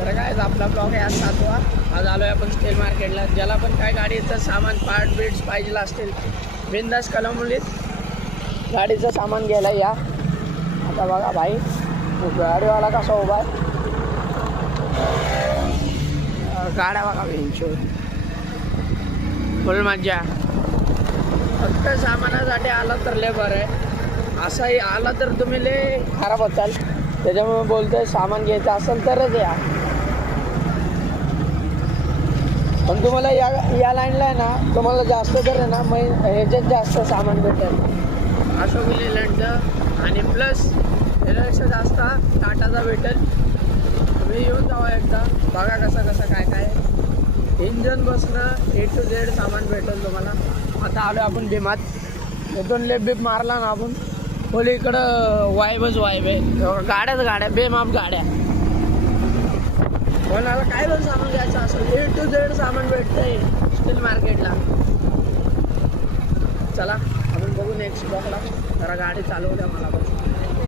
तर काय आपला ब्लॉग आहे आज 7वा. आज आलो आहे आपण स्टील मार्केटला. ज्याला पण काय गाडीचं सामान पार्ट बिट्स पाहिजे असतील बिंदास कलमुलीत गाडीचं सामान घ्यायला या. आता बघा भाई गाडीवाला कसा उभा आहे. गाड्या बघा बेंचवर फुल मज्जा. फक्त सामानासाठी आला तर लय बरं आहे. असाही आला तर तुम्ही लय खराब होताल. त्याच्यामुळे बोलतोय सामान घ्यायचं असेल तरच या. पण तुम्हाला या लाईनला आहे ना तुम्हाला जास्त तर आहे ना मग ह्याच्यात जास्त सामान भेटेल अशोक लेलँडचं. आणि प्लस याच्यापेक्षा जास्त टाटाचा भेटेल. तुम्ही येऊन जावा एकदा बघा कसं काय इंजन बसणं A to Z सामान भेटेल तुम्हाला. आता आलो आपण भीमात. इथून लेप बीप मारला ना आपण बोल इकडं वाईबच वाईब आहे. गाड्या बेमाप गाड्या. कोणाला काय पण सामान घ्यायचं असेल A to Z सामान भेटतंय स्टील मार्केटला. चला आपण बघू नेक्स्ट ब्लॉकला. जरा गाडी चालवू द्या मला पण.